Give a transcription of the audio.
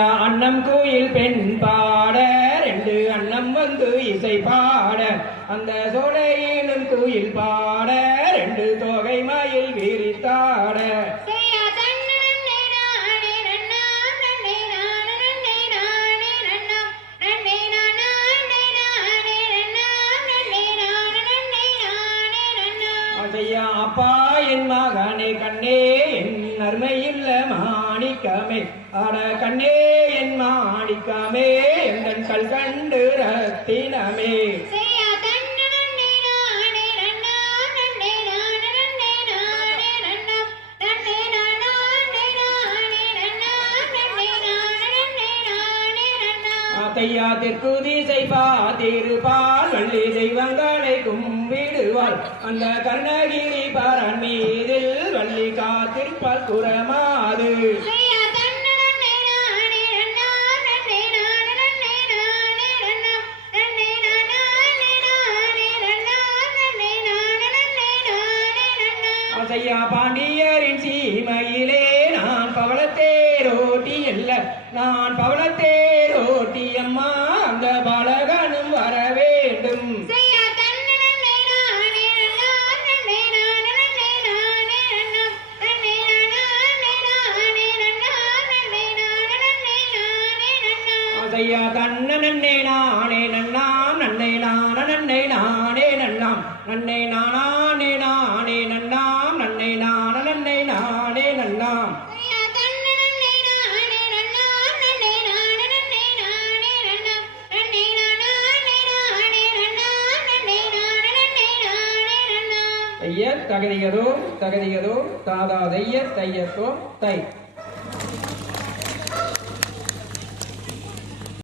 ஐயா அன்னம் கோயில் பெண் பாட ரெண்டு அன்னம் வந்து இசை பாட அந்த சோலையிலும் கோயில் பாட ரெண்டு தோகை மயில் விரித்தாட ஐயா அப்பா என் மகனே கண்ணே என் அருமையுள்ள மாணிக்கமே ஆட கண்ணே என் மாணிக்கமே என் கல் கண்டு ரத்தினமே தையா தெற்கு திசை பார்த்திருப்பால் வள்ளி தெய்வங்களை கும்பிடுவாள் அந்த கர்ணகிரி பரன் மீதில் வள்ளி காத்திருப்பால் குரமாது ஐயா பாண்டியரின் சீமையிலே நான் பவளத்தேரோட்டி அல்ல நான் பவளத்தேரோட்டி அம்மா அந்த பாலகனும் வர வேண்டும் ஐயா தன்ன நன்னே நானே நன்னாம் நன்னை நான நன்னை நானே நன்னாம் நன்னை நானே நானே நன்னாம் நன்னை நான நன்னை நானே நன்னாம் ஐய தகதியதோ தகதியதோ தாதா தைய தையத்தோ தை